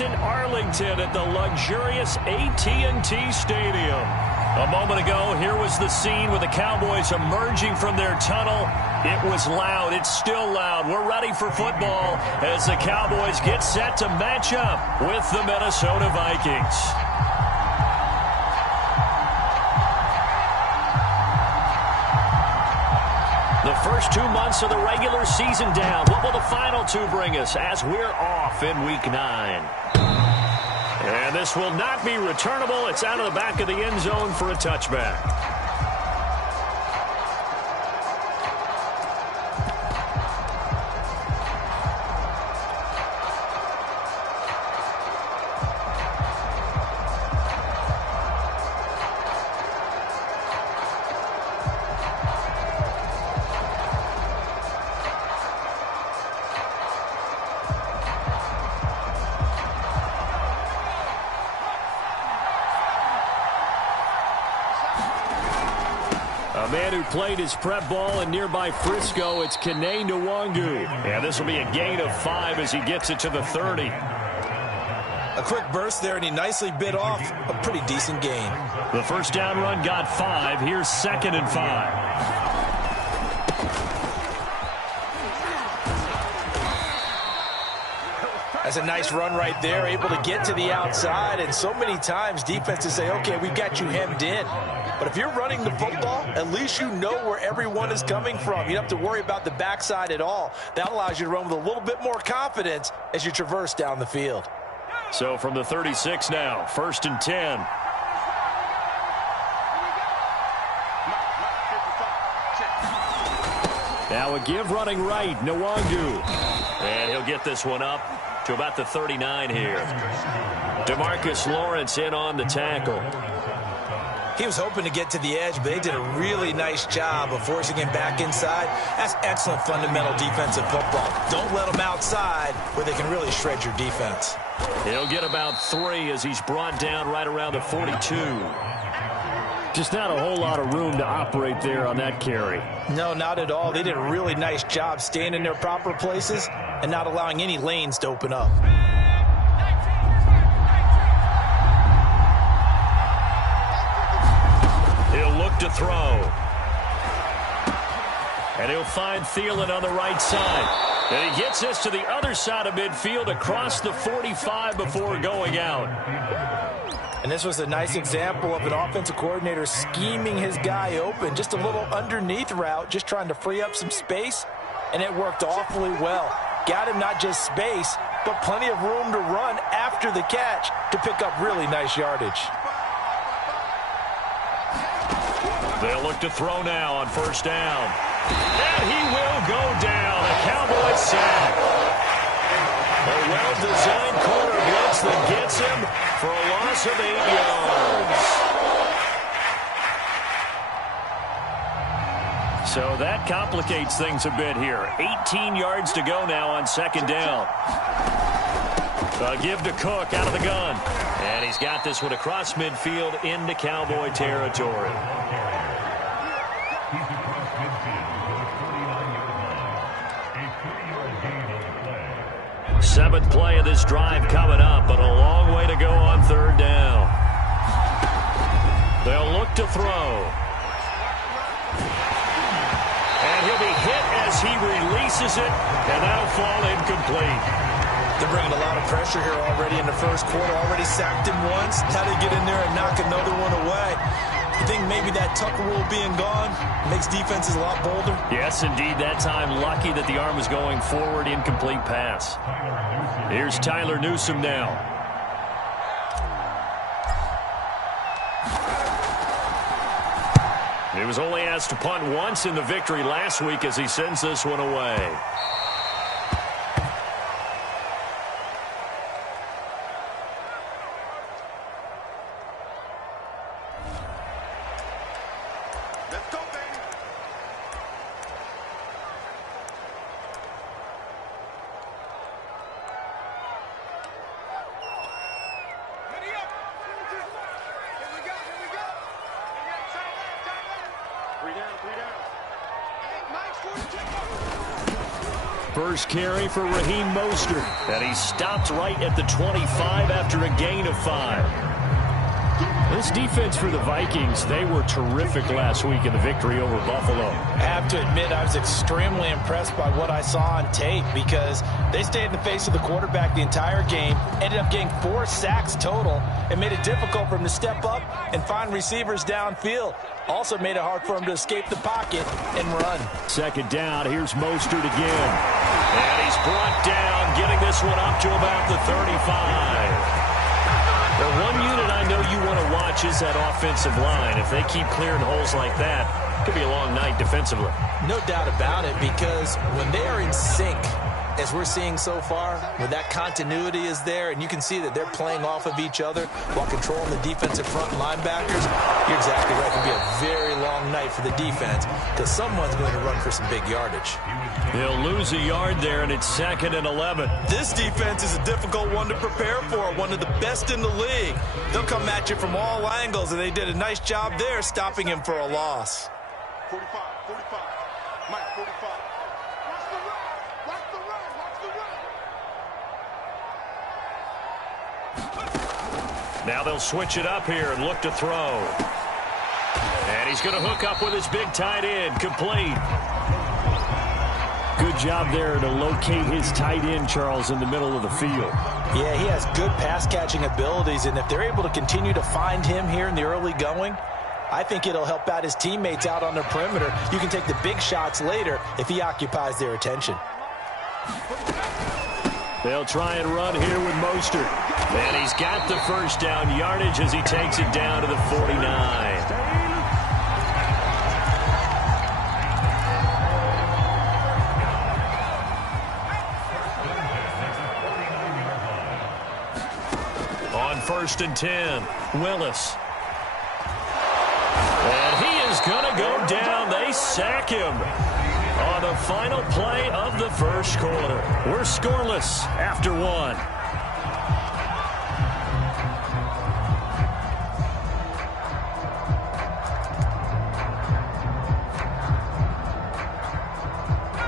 In Arlington at the luxurious AT&T Stadium. A moment ago, here was the scene with the Cowboys emerging from their tunnel. It was loud. It's still loud. We're ready for football as the Cowboys get set to match up with the Minnesota Vikings. The first 2 months of the regular season down. What will the final two bring us as we're off in Week 9? And this will not be returnable. It's out of the back of the end zone for a touchback. A man who played his prep ball in nearby Frisco, it's Kene Nwangu. And this will be a gain of 5 as he gets it to the 30. A quick burst there, and he nicely bit off a pretty decent gain. The first down run got 5. Here's 2nd and 5. That's a nice run right there, able to get to the outside, and so many times defenses say, okay, we've got you hemmed in. But if you're running the football, at least you know where everyone is coming from. You don't have to worry about the backside at all. That allows you to run with a little bit more confidence as you traverse down the field. So from the 36 now, 1st and 10. Now a give running right, Nwangu. And he'll get this one up to about the 39 here. DeMarcus Lawrence in on the tackle. He was hoping to get to the edge, but they did a really nice job of forcing him back inside. That's excellent fundamental defensive football. Don't let them outside where they can really shred your defense. He'll get about 3 as he's brought down right around the 42. Just not a whole lot of room to operate there on that carry. No, not at all. They did a really nice job staying in their proper places and not allowing any lanes to open up. He'll look to throw. And he'll find Thielen on the right side. And he gets this to the other side of midfield across the 45 before going out. And this was a nice example of an offensive coordinator scheming his guy open. Just a little underneath route, just trying to free up some space. And it worked awfully well. Got him not just space, but plenty of room to run after the catch to pick up really nice yardage. They'll look to throw now on 1st down. And he will go down. A Cowboy sack. A well-designed corner blitz that gets him for a loss of 8 yards. So that complicates things a bit here. 18 yards to go now on 2nd down. A give to Cook out of the gun. And he's got this one across midfield into Cowboy territory. 7th play of this drive coming up, but a long way to go on 3rd down. They'll look to throw. And he'll be hit as he releases it, and that'll fall incomplete. They're bringing a lot of pressure here already in the first quarter. Already sacked him once. How to get in there and knock another one away. You think maybe that Tucker rule being gone makes defenses a lot bolder? Yes, indeed. That time, lucky that the arm was going forward. Incomplete pass. Here's Tyler Newsome now. He was only asked to punt once in the victory last week as he sends this one away. First carry for Raheem Mostert. And he stopped right at the 25 after a gain of 5. This defense for the Vikings, they were terrific last week in the victory over Buffalo. I have to admit, I was extremely impressed by what I saw on tape because they stayed in the face of the quarterback the entire game, ended up getting 4 sacks total, and made it difficult for him to step up and find receivers downfield. Also made it hard for him to escape the pocket and run. Second down, here's Mostert again. And he's brought down, getting this one up to about the 35. The one unit I know you want to watch is that offensive line. If they keep clearing holes like that, it could be a long night defensively. No doubt about it, because when they are in sync, as we're seeing so far, when that continuity is there, and you can see that they're playing off of each other while controlling the defensive front linebackers, you're exactly right. It can be a very long night for the defense because someone's going to run for some big yardage. They'll lose a yard there, and it's 2nd and 11. This defense is a difficult one to prepare for, one of the best in the league. They'll come at you from all angles, and they did a nice job there stopping him for a loss. 45, 45, Mike, 45. Watch the run, watch the run, watch the run. Now they'll switch it up here and look to throw. And he's going to hook up with his big tight end, complete. Good job there to locate his tight end, Charles, in the middle of the field. Yeah, he has good pass-catching abilities, and if they're able to continue to find him here in the early going, I think it'll help out his teammates out on the perimeter. You can take the big shots later if he occupies their attention. They'll try and run here with Mostert. And he's got the first down yardage as he takes it down to the 49. On 1st and 10, Willis. And he is going to go down. They sack him on the final play of the first quarter. We're scoreless after 1.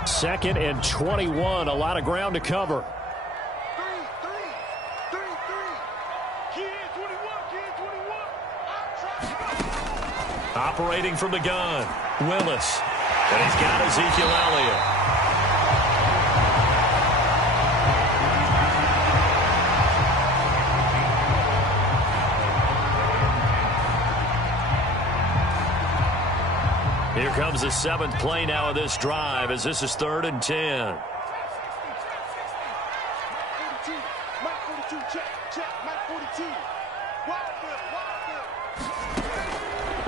Second and 21, a lot of ground to cover. Operating from the gun, Willis. And he's got Ezekiel Elliott. Here comes the 7th play now of this drive as this is 3rd and 10. Mike 42, check, Mike 42.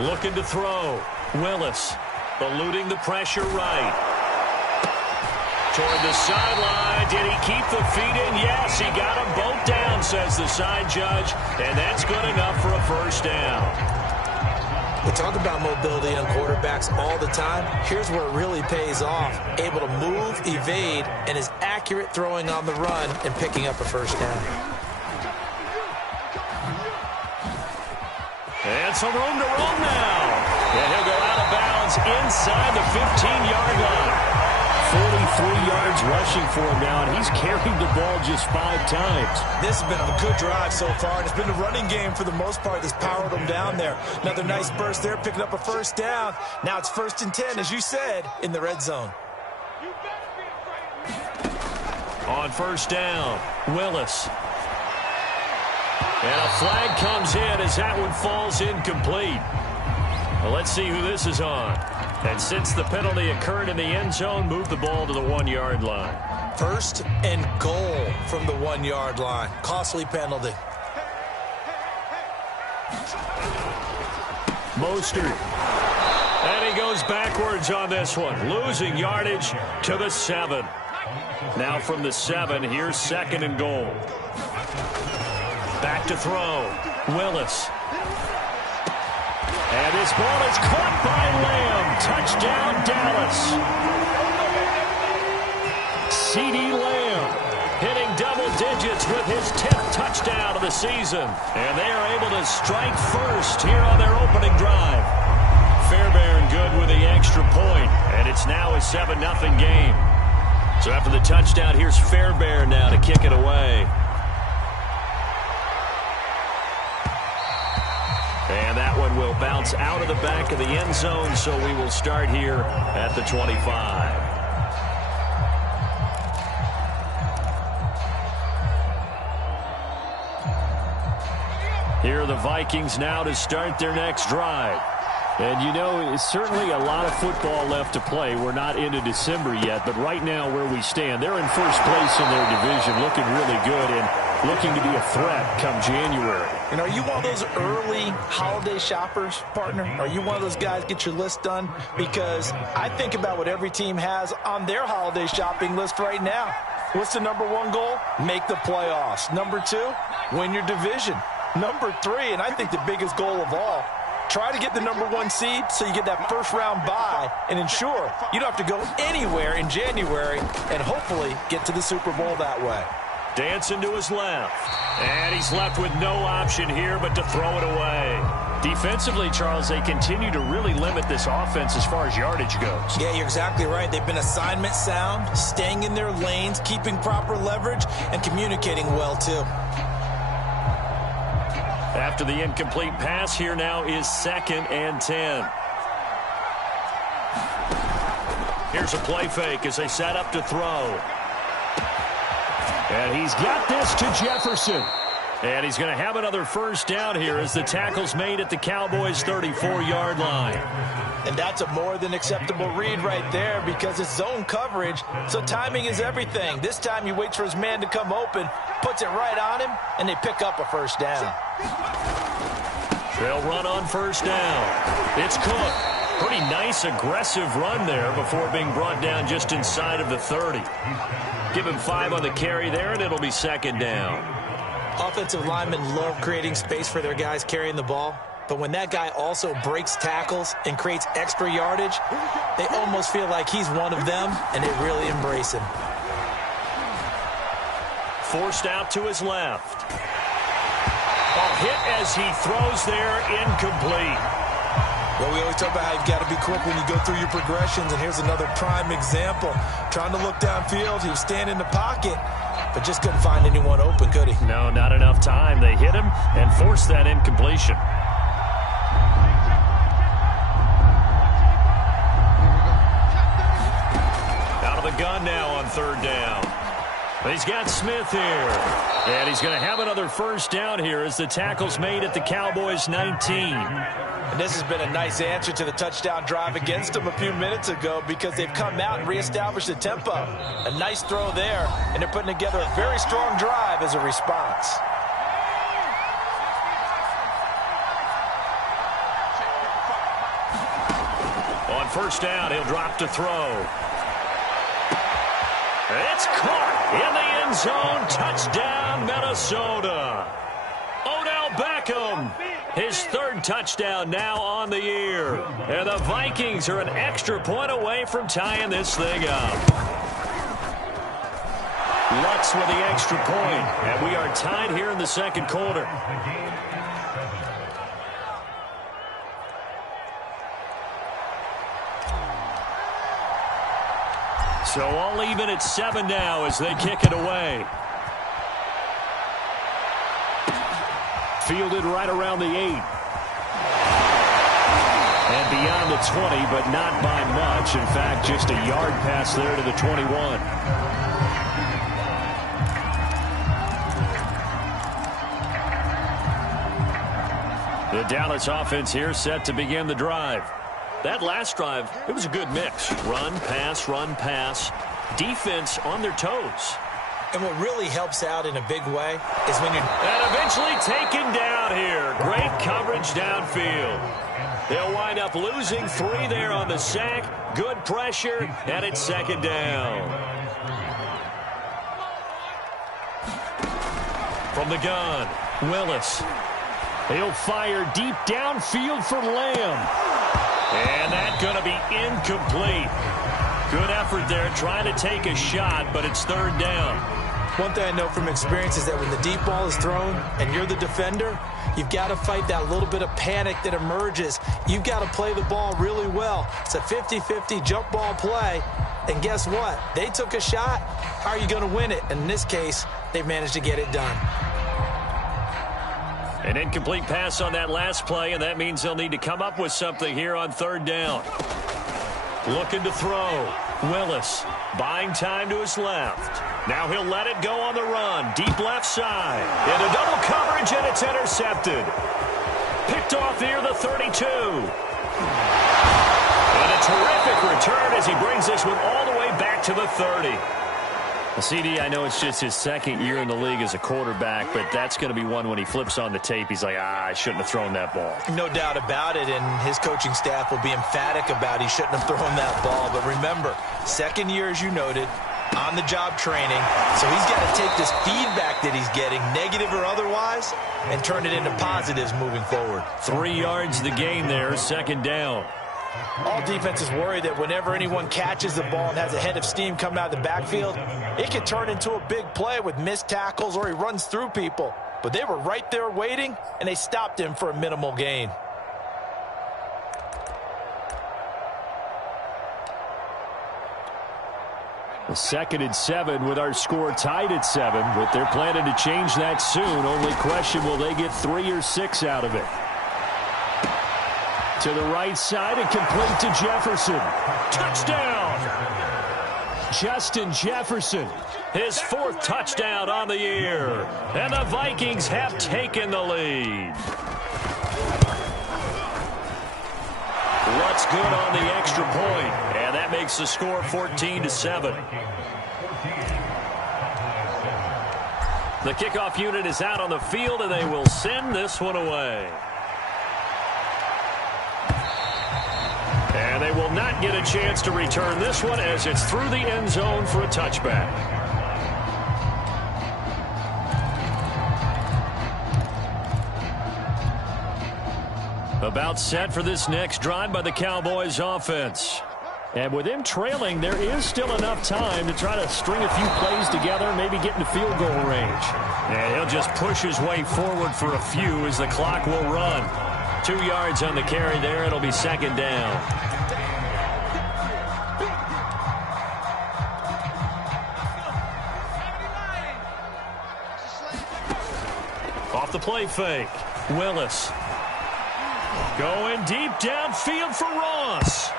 Looking to throw. Willis eluding the pressure right. Toward the sideline. Did he keep the feet in? Yes, he got them both down, says the side judge. And that's good enough for a first down. We talk about mobility on quarterbacks all the time. Here's where it really pays off. Able to move, evade, and is accurate throwing on the run and picking up a first down. And some room to roam now. And he'll go out of bounds inside the 15-yard line. 43 yards rushing for him now, and he's carried the ball just 5 times. This has been a good drive so far, and it's been the running game for the most part that's powered him down there. Another nice burst there, picking up a first down. Now it's 1st and 10, as you said, in the red zone. On 1st down, Willis. And a flag comes in as that one falls incomplete. Well, let's see who this is on. And since the penalty occurred in the end zone, move the ball to the 1-yard line. 1st and goal from the 1-yard line. Costly penalty. Mostert. And he goes backwards on this one. Losing yardage to the 7. Now from the 7, here's 2nd and goal. Back to throw. Willis. And this ball is caught by Lamb. Touchdown, Dallas. CeeDee Lamb hitting double digits with his 10th touchdown of the season. And they are able to strike first here on their opening drive. Fairbairn good with the extra point. And it's now a 7-0 game. So after the touchdown, here's Fairbairn now to kick it away. And that one will bounce out of the back of the end zone, so we will start here at the 25. Here are the Vikings now to start their next drive. And, you know, it's certainly a lot of football left to play. We're not into December yet, but right now where we stand, they're in first place in their division, looking really good and looking to be a threat come January. And are you one of those early holiday shoppers, partner? Are you one of those guys get your list done? Because I think about what every team has on their holiday shopping list right now. What's the number one goal? Make the playoffs. Number two, win your division. Number three, and I think the biggest goal of all, try to get the number one seed so you get that first round bye and ensure you don't have to go anywhere in January and hopefully get to the Super Bowl that way. Dancing to his left. And he's left with no option here but to throw it away. Defensively, Charles, they continue to really limit this offense as far as yardage goes. Yeah, you're exactly right. They've been assignment sound, staying in their lanes, keeping proper leverage, and communicating well, too. After the incomplete pass, here now is 2nd and 10. Here's a play fake as they set up to throw. And he's got this to Jefferson. And he's going to have another first down here as the tackle's made at the Cowboys' 34-yard line. And that's a more than acceptable read right there because it's zone coverage, so timing is everything. This time he waits for his man to come open, puts it right on him, and they pick up a first down. They'll run on first down. It's Cook. Pretty nice, aggressive run there before being brought down just inside of the 30. Give him 5 on the carry there, and it'll be 2nd down. Offensive linemen love creating space for their guys carrying the ball. But when that guy also breaks tackles and creates extra yardage, they almost feel like he's one of them, and they really embrace him. Forced out to his left. A hit as he throws there, incomplete. Well, we always talk about how you've got to be quick when you go through your progressions, and here's another prime example. Trying to look downfield, he was standing in the pocket, but just couldn't find anyone open, could he? No, not enough time. They hit him and forced that incompletion. Out of the gun now on 3rd down. He's got Smith here. And he's going to have another first down here as the tackle's made at the Cowboys' 19. And this has been a nice answer to the touchdown drive against them a few minutes ago because they've come out and reestablished the tempo. A nice throw there, and they're putting together a very strong drive as a response. On first down, he'll drop to throw. It's caught in the end zone. Touchdown, Minnesota. Odell Beckham, his 3rd touchdown now on the year. And the Vikings are an extra point away from tying this thing up. Lutz with the extra point. And we are tied here in the 2nd quarter. So all even at 7 now as they kick it away. Fielded right around the 8. And beyond the 20, but not by much. In fact, just a yard pass there to the 21. The Dallas offense here set to begin the drive. That last drive, it was a good mix. Run, pass. Defense on their toes. And what really helps out in a big way is when you're... And eventually taken down here. Great coverage downfield. They'll wind up losing 3 there on the sack. Good pressure, and it's 2nd down. From the gun, Willis. He'll fire deep downfield for Lamb. And that's going to be incomplete. Good effort there trying to take a shot, but it's 3rd down. One thing I know from experience is that when the deep ball is thrown and you're the defender, you've got to fight that little bit of panic that emerges. You've got to play the ball really well. It's a 50-50 jump ball play, And guess what? They took a shot. How are you going to win it? And in this case, they've managed to get it done. An incomplete pass on that last play, and that means they'll need to come up with something here on third down. Looking to throw. Willis buying time to his left. Now he'll let it go on the run. Deep left side. Into double coverage, and it's intercepted. Picked off near the 32. And a terrific return as he brings this one all the way back to the 30. Well, CD, I know it's just his second year in the league as a quarterback, but that's going to be one when he flips on the tape. He's like, I shouldn't have thrown that ball. No doubt about it, and his coaching staff will be emphatic about he shouldn't have thrown that ball. But remember, second year, as you noted, on-the-job training, so he's got to take this feedback that he's getting, negative or otherwise, and turn it into positives moving forward. 3 yards the gain there, second down. All defenses worry that whenever anyone catches the ball and has a head of steam come out of the backfield, it can turn into a big play with missed tackles or he runs through people. But they were right there waiting, and they stopped him for a minimal gain. Well, 2nd and 7 with our score tied at 7, but they're planning to change that soon. Only question, will they get 3 or 6 out of it? To the right side and complete to Jefferson. Touchdown! Justin Jefferson, his 4th touchdown on the year. And the Vikings have taken the lead. What's good on the extra point? And that makes the score 14-7. The kickoff unit is out on the field, and they will send this one away. And they will not get a chance to return this one as it's through the end zone for a touchback. About set for this next drive by the Cowboys offense. And with him trailing, there is still enough time to try to string a few plays together, maybe get into field goal range. And he'll just push his way forward for a few as the clock will run. 2 yards on the carry there. It'll be second down. Off the play fake. Willis. Going deep downfield for Ross.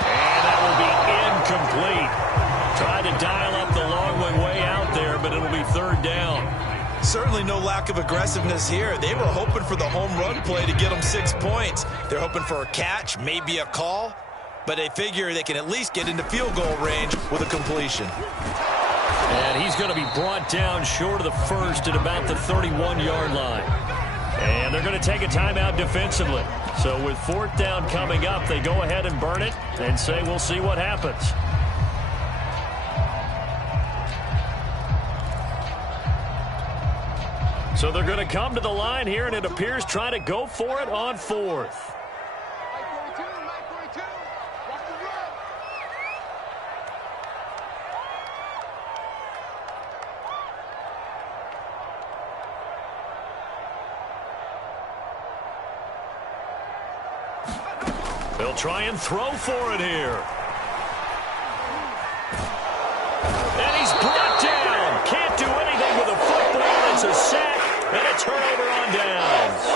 And that will be incomplete. Tried to dial up the long way out there, but it'll be third down. Certainly no lack of aggressiveness here. They were hoping for the home run play to get them 6 points. They're hoping for a catch, maybe a call, but they figure they can at least get into field goal range with a completion. And he's going to be brought down short of the first at about the 31-yard line. And they're going to take a timeout defensively. So with 4th down coming up, they go ahead and burn it and say we'll see what happens. So they're going to come to the line here, and it appears trying to go for it on 4th. They'll try and throw for it here. And he's brought down. Can't do anything with a football. It's a sack and a turnover on downs.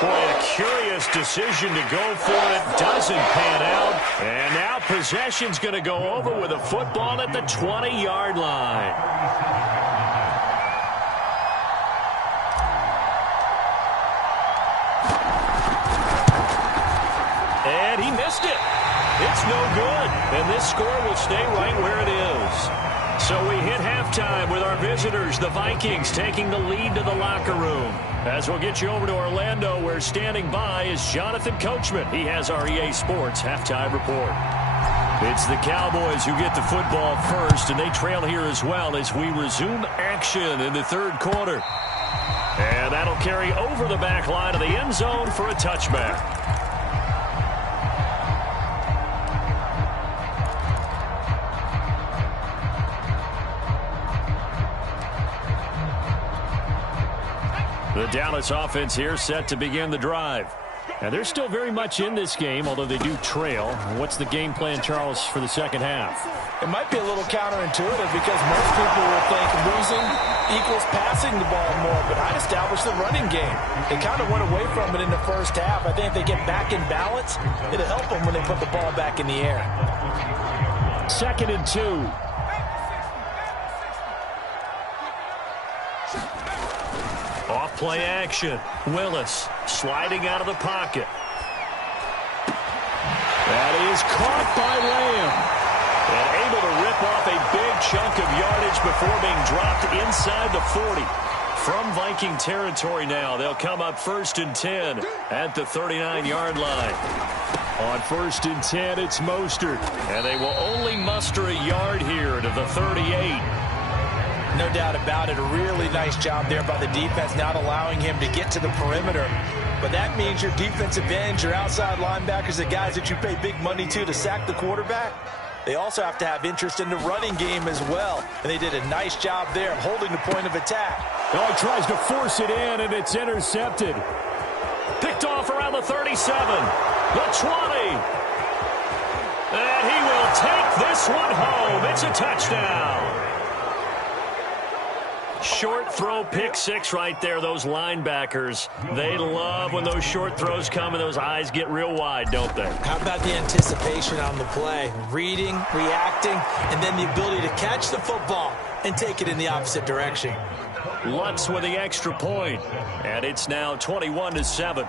Boy, a curious decision to go for it. Doesn't pan out. And now possession's going to go over with a football at the 20-yard line. And he missed it. It's no good. And this score will stay right where it is. So we hit halftime with our visitors, the Vikings, taking the lead to the locker room. As we'll get you over to Orlando, where standing by is Jonathan Coachman. He has our EA Sports halftime report. It's the Cowboys who get the football first, and they trail here as well as we resume action in the 3rd quarter. And that'll carry over the back line of the end zone for a touchback. The Dallas offense here set to begin the drive. And they're still very much in this game, although they do trail. What's the game plan, Charles, for the second half? It might be a little counterintuitive because most people will think losing equals passing the ball more, but I'd establish the running game. They kind of went away from it in the first half. I think if they get back in balance, it'll help them when they put the ball back in the air. 2nd and 2. Off play action. Willis sliding out of the pocket. That is caught by Lamb. And able to rip off a big chunk of yardage before being dropped inside the 40. From Viking territory now, they'll come up 1st and 10 at the 39-yard line. On 1st and 10, it's Mostert. And they will only muster a yard here to the 38. No doubt about it. A really nice job there by the defense, not allowing him to get to the perimeter. But that means your defensive ends, your outside linebackers, the guys that you pay big money to sack the quarterback, they also have to have interest in the running game as well. And they did a nice job there of holding the point of attack. Oh, he tries to force it in, and it's intercepted. Picked off around the 37, the 20. And he will take this one home. It's a touchdown. Short throw, pick six right there. Those linebackers, they love when those short throws come and those eyes get real wide, don't they? How about the anticipation on the play? Reading, reacting, and then the ability to catch the football and take it in the opposite direction. Lutz with the extra point, and it's now 21-7.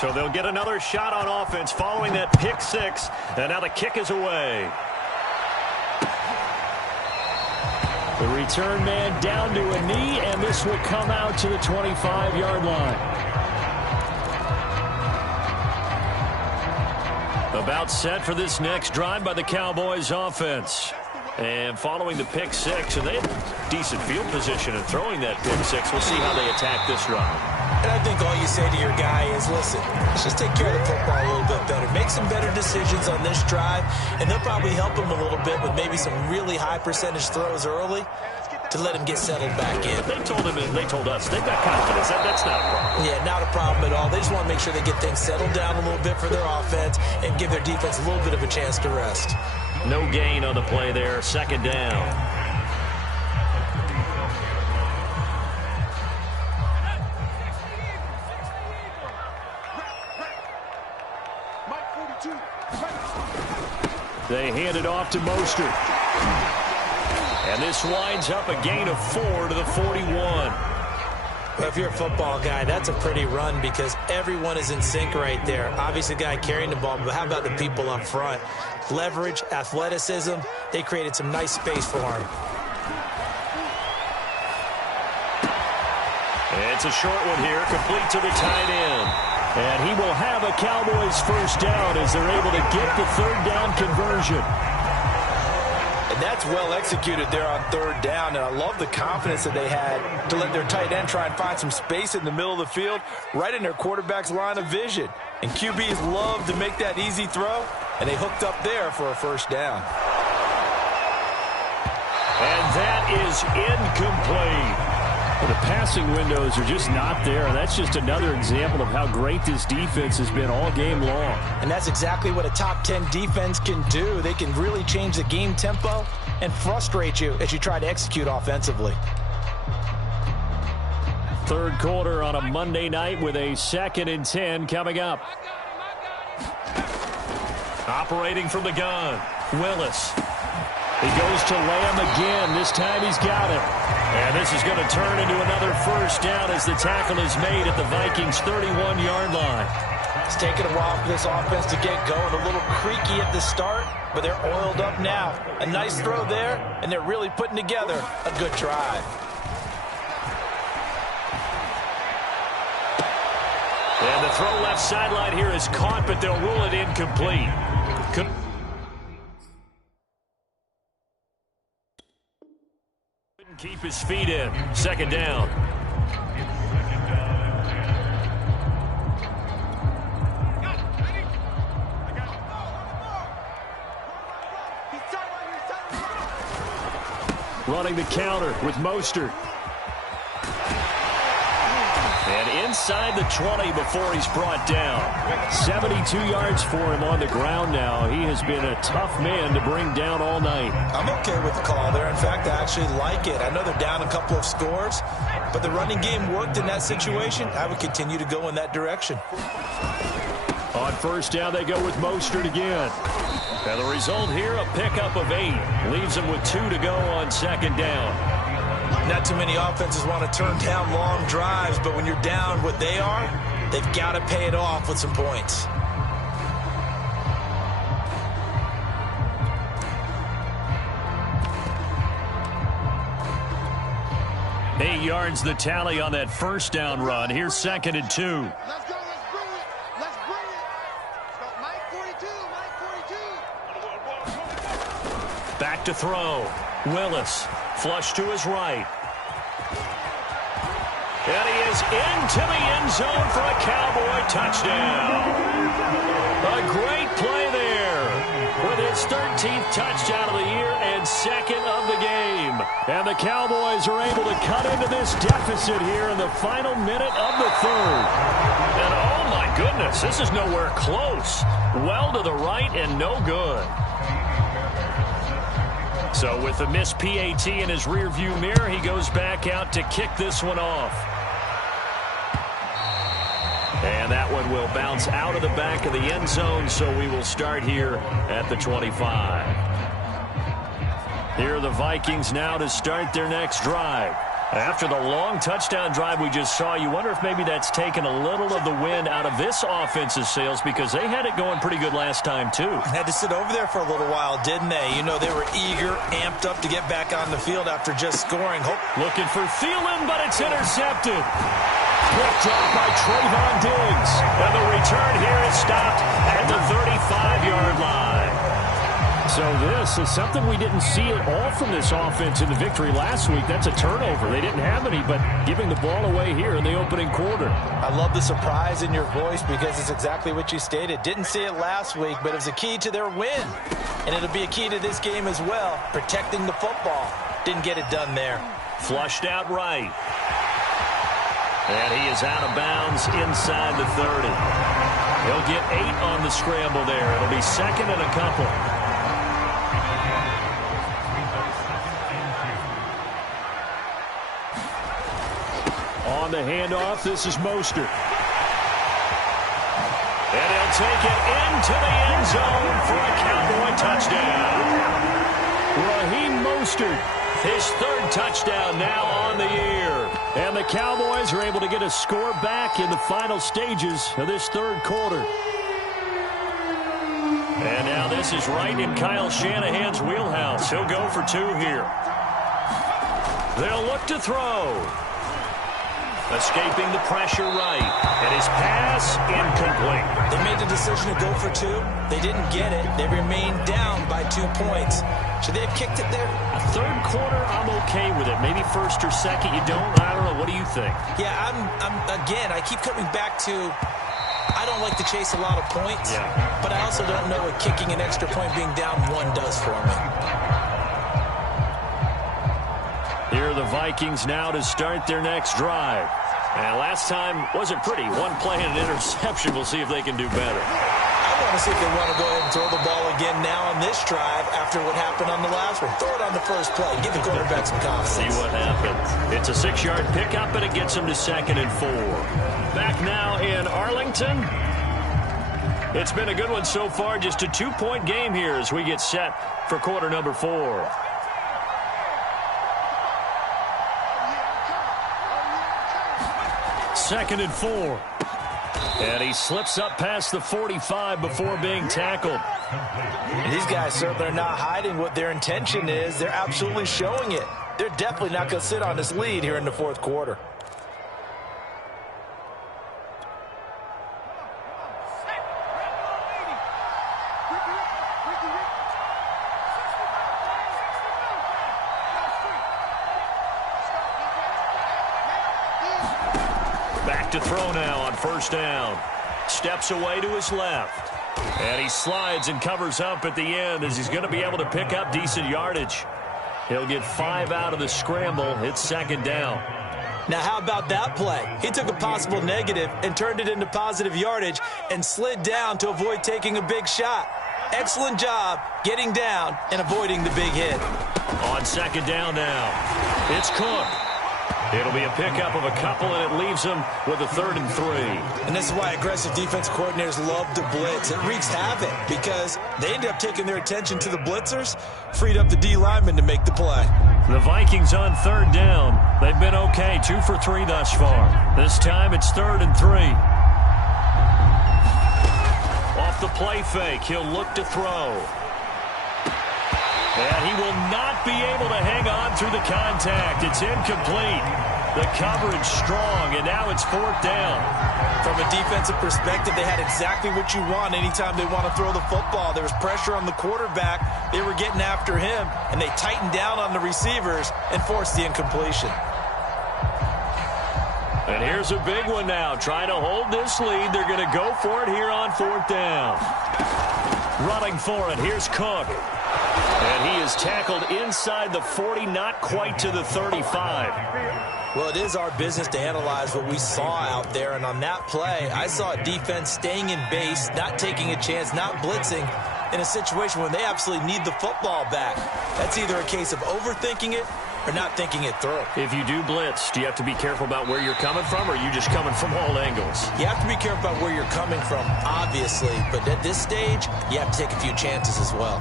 So they'll get another shot on offense following that pick six, and now the kick is away. The return man down to a knee, and this will come out to the 25-yard line. About set for this next drive by the Cowboys offense. And following the pick six, and they have decent field position in throwing that pick six. We'll see how they attack this drive. And I think all you say to your guy is, listen, let's just take care of the football a little bit better. Make some better decisions on this drive, and they'll probably help him a little bit with maybe some really high percentage throws early to let him get settled back in. They told him, and they told us, they've got confidence. That's not a problem. Yeah, not a problem at all. They just want to make sure they get things settled down a little bit for their offense and give their defense a little bit of a chance to rest. No gain on the play there. 2nd down. They hand it off to Mostert. And this winds up a gain of 4 to the 41. Well, if you're a football guy, that's a pretty run because everyone is in sync right there. Obviously, the guy carrying the ball, but how about the people up front? Leverage, athleticism, they created some nice space for him. It's a short one here, complete to the tight end. And he will have a Cowboys first down as they're able to get the 3rd down conversion. And that's well executed there on 3rd down, and I love the confidence that they had to let their tight end try and find some space in the middle of the field, right in their quarterback's line of vision. And QBs love to make that easy throw, and they hooked up there for a first down. And that is incomplete. Well, the passing windows are just not there. That's just another example of how great this defense has been all game long. And that's exactly what a top 10 defense can do. They can really change the game tempo and frustrate you as you try to execute offensively. 3rd quarter on a Monday night with a 2nd and 10 coming up. Operating from the gun, Willis. He goes to Lamb again. This time he's got it. And this is going to turn into another first down as the tackle is made at the Vikings' 31-yard line. It's taken a while for this offense to get going. A little creaky at the start, but they're oiled up now. A nice throw there, and they're really putting together a good drive. And the throw left sideline here is caught, but they'll rule it incomplete. Keep his feet in. 2nd down. Running the counter with Mostert. And inside the 20 before he's brought down. 72 yards for him on the ground now. He has been a tough man to bring down all night. I'm okay with the call there. In fact, I actually like it. I know they're down a couple of scores, but the running game worked in that situation. I would continue to go in that direction. On first down, they go with Mostert again. And the result here, a pickup of 8. Leaves them with 2 to go on second down. Not too many offenses want to turn down long drives, but when you're down what they are, they've got to pay it off with some points. Eight yards the tally on that first down run. Here's second and 2. Let's go. Let's bring it. Let's bring it. Got Mike 42. Mike 42. Back to throw. Willis. Flush to his right. And he is into the end zone for a Cowboy touchdown. A great play there with his 13th touchdown of the year and second of the game. And the Cowboys are able to cut into this deficit here in the final minute of the third. And oh my goodness, this is nowhere close. Well to the right and no good. So with the missed PAT in his rearview mirror, he goes back out to kick this one off. And that one will bounce out of the back of the end zone, so we will start here at the 25. Here are the Vikings now to start their next drive. After the long touchdown drive we just saw, you wonder if maybe that's taken a little of the wind out of this offense's sails, because they had it going pretty good last time, too. Had to sit over there for a little while, didn't they? You know, they were eager, amped up to get back on the field after just scoring. Looking for Thielen, but it's intercepted. Quick drop by Trayvon Diggs. And the return here is stopped at the 35-yard line. So this is something we didn't see at all from this offense in the victory last week. That's a turnover. They didn't have any, but giving the ball away here in the opening quarter. I love the surprise in your voice because it's exactly what you stated. Didn't see it last week, but it was a key to their win. And it'll be a key to this game as well, protecting the football. Didn't get it done there. Flushed out right. And he is out of bounds inside the 30. He'll get 8 on the scramble there. It'll be second and a couple. On the handoff, this is Mostert. And he'll take it into the end zone for a Cowboy touchdown. Raheem Mostert, his 3rd touchdown now on the year. And the Cowboys are able to get a score back in the final stages of this 3rd quarter. And now this is right in Kyle Shanahan's wheelhouse. He'll go for 2 here. They'll look to throw. Escaping the pressure right. And his pass incomplete. They made the decision to go for 2. They didn't get it. They remained down by 2 points. Should they have kicked it there? A 3rd quarter, I'm okay with it. Maybe 1st or 2nd, you don't. I don't know. What do you think? Yeah, again, I keep coming back to I don't like to chase a lot of points. Yeah. But I also don't know what kicking an extra point being down 1 does for me. Here are the Vikings now to start their next drive. And last time wasn't pretty. 1 play and an interception. We'll see if they can do better. I want to see if they want to go ahead and throw the ball again now on this drive after what happened on the last one. Throw it on the first play. Give the quarterback some confidence. See what happens. It's a 6-yard pickup, and it gets them to 2nd and 4. Back now in Arlington. It's been a good one so far. Just a 2-point game here as we get set for quarter number 4. Second and 4. And he slips up past the 45 before being tackled. These guys certainly are not hiding what their intention is. They're absolutely showing it. They're definitely not going to sit on this lead here in the 4th quarter. Back to throw now on first down. Steps away to his left. And he slides and covers up at the end as he's going to be able to pick up decent yardage. He'll get 5 out of the scramble. It's 2nd down. Now, how about that play? He took a possible negative and turned it into positive yardage and slid down to avoid taking a big shot. Excellent job getting down and avoiding the big hit. On second down now, it's Cook. It'll be a pickup of a couple, and it leaves them with a 3rd and 3. And this is why aggressive defensive coordinators love to blitz. It wreaks havoc because they end up taking their attention to the blitzers, freed up the D lineman to make the play. The Vikings on 3rd down. They've been okay, 2 for 3 thus far. This time it's 3rd and 3. Off the play fake, he'll look to throw. And he will not be able to hang on through the contact. It's incomplete. The coverage strong, and now it's 4th down. From a defensive perspective, they had exactly what you want anytime they want to throw the football. There was pressure on the quarterback. They were getting after him, and they tightened down on the receivers and forced the incompletion. And here's a big one now. Trying to hold this lead. They're going to go for it here on 4th down. Running for it. Here's Cook. And he is tackled inside the 40, not quite to the 35. Well, it is our business to analyze what we saw out there. And on that play, I saw a defense staying in base, not taking a chance, not blitzing in a situation when they absolutely need the football back. That's either a case of overthinking it or not thinking it through. If you do blitz, do you have to be careful about where you're coming from, or are you just coming from all angles? You have to be careful about where you're coming from, obviously. But at this stage, you have to take a few chances as well.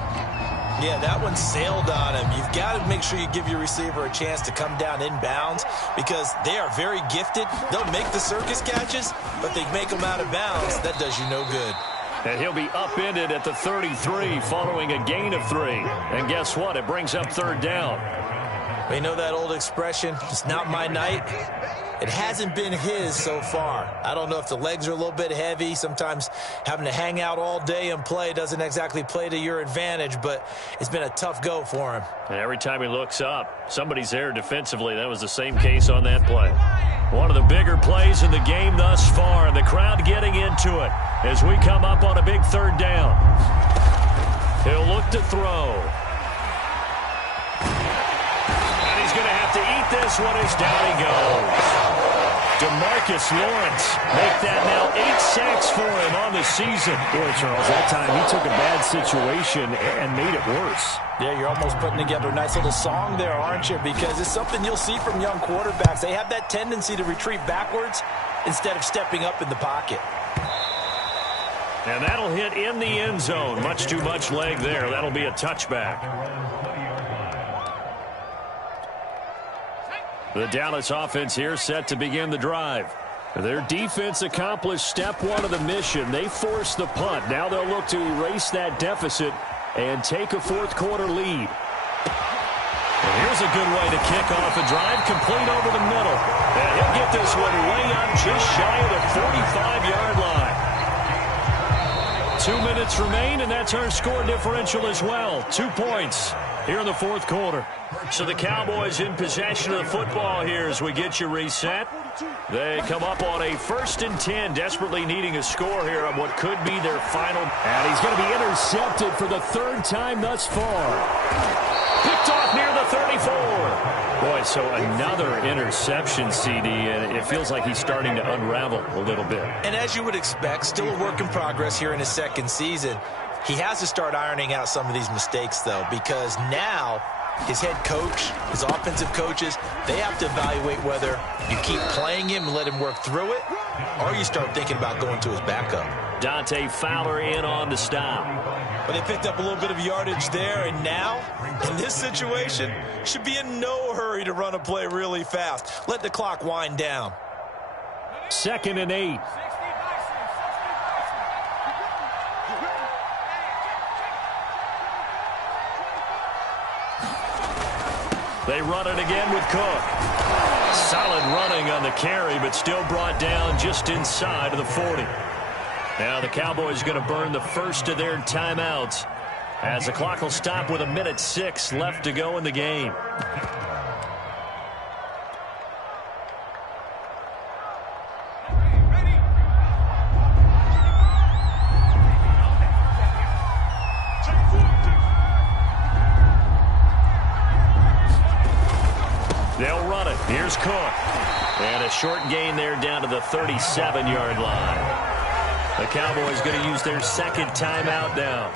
Yeah, that one sailed on him. You've got to make sure you give your receiver a chance to come down inbounds because they are very gifted. They'll make the circus catches, but they make them out of bounds. That does you no good. And he'll be upended at the 33 following a gain of 3. And guess what? It brings up 3rd down. You know that old expression, it's not my night? It hasn't been his so far. I don't know if the legs are a little bit heavy. Sometimes having to hang out all day and play doesn't exactly play to your advantage, but it's been a tough go for him. And every time he looks up, somebody's there defensively. That was the same case on that play. One of the bigger plays in the game thus far, and the crowd getting into it as we come up on a big 3rd down. He'll look to throw. And he's going to have to eat this one as down he goes. DeMarcus Lawrence make that now 8 sacks for him on the season. Boy, Charles, that time he took a bad situation and made it worse. Yeah, you're almost putting together a nice little song there, aren't you? Because it's something you'll see from young quarterbacks. They have that tendency to retreat backwards instead of stepping up in the pocket. And that'll hit in the end zone. Much too much leg there. That'll be a touchback. The Dallas offense here set to begin the drive. Their defense accomplished step 1 of the mission. They forced the punt. Now they'll look to erase that deficit and take a 4th quarter lead. And here's a good way to kick off a drive, complete over the middle. And he'll get this one way up just shy of the 45-yard line. 2 minutes remain, and that's our score differential as well. 2 points here in the 4th quarter. So the Cowboys in possession of the football here as we get you reset. They come up on a 1st and 10, desperately needing a score here on what could be their final. And he's going to be intercepted for the 3rd time thus far. Picked off near the 34. Boy, so another interception, CD, and it feels like he's starting to unravel a little bit. And as you would expect, still a work in progress here in his 2nd season. He has to start ironing out some of these mistakes, though, because now his head coach, his offensive coaches, they have to evaluate whether you keep playing him and let him work through it, or you start thinking about going to his backup. Dante Fowler in on the stop. But they picked up a little bit of yardage there, and now, in this situation, should be in no hurry to run a play really fast. Let the clock wind down. 2nd and 8. They run it again with Cook. Solid running on the carry, but still brought down just inside of the 40. Now the Cowboys going to burn the first of their timeouts as the clock will stop with 1:06 left to go in the game. They'll run it. Here's Cook. And a short gain there down to the 37-yard line. The Cowboys going to use their second timeout now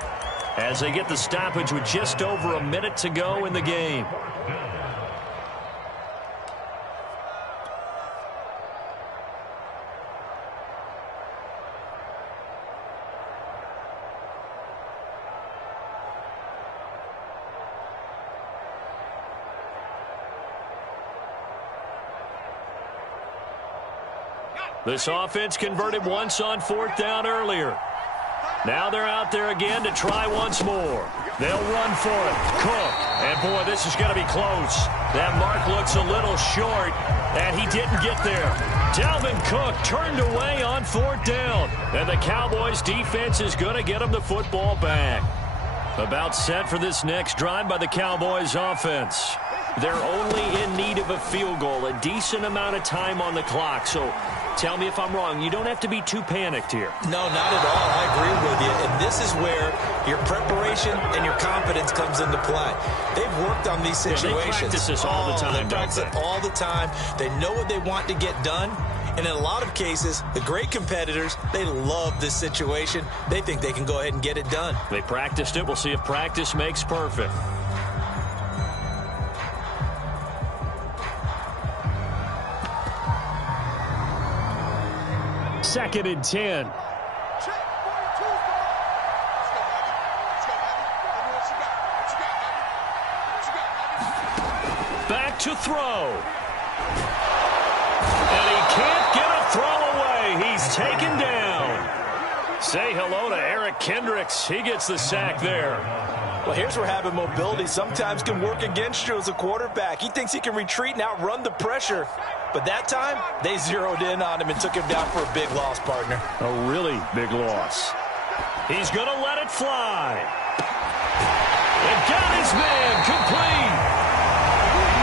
as they get the stoppage with just over a minute to go in the game. This offense converted once on fourth down earlier. Now they're out there again to try once more. They'll run for it. Cook. And, boy, this is going to be close. That mark looks a little short, and he didn't get there. Dalvin Cook turned away on fourth down. And the Cowboys' defense is going to get him the football back. About set for this next drive by the Cowboys' offense. They're only in need of a field goal, a decent amount of time on the clock. So tell me if I'm wrong. You don't have to be too panicked here. No, not at all. I agree with you. And this is where your preparation and your confidence comes into play. They've worked on these situations. They practice this all the time. They practice it all the time. They know what they want to get done. And in a lot of cases, the great competitors, they love this situation. They think they can go ahead and get it done. They practiced it. We'll see if practice makes perfect. Second and 10. Back to throw. And he can't get a throw away. He's taken down. Say hello to Eric Kendricks. He gets the sack there. Well, here's where having mobility sometimes can work against you as a quarterback. He thinks he can retreat and outrun the pressure. But that time, they zeroed in on him and took him down for a big loss, partner. A really big loss. He's going to let it fly. And got his man complete.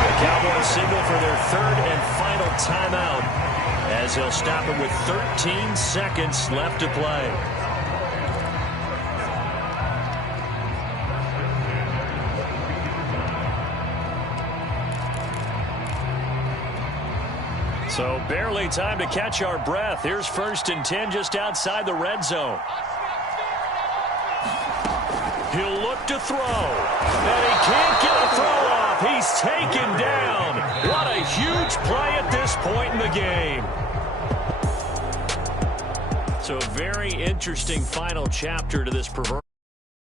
The Cowboys signal for their third and final timeout as they'll stop it with 13 seconds left to play. So barely time to catch our breath. Here's first and 10 just outside the red zone. He'll look to throw. And he can't get a throw off. He's taken down. What a huge play at this point in the game. So a very interesting final chapter to this proverbial.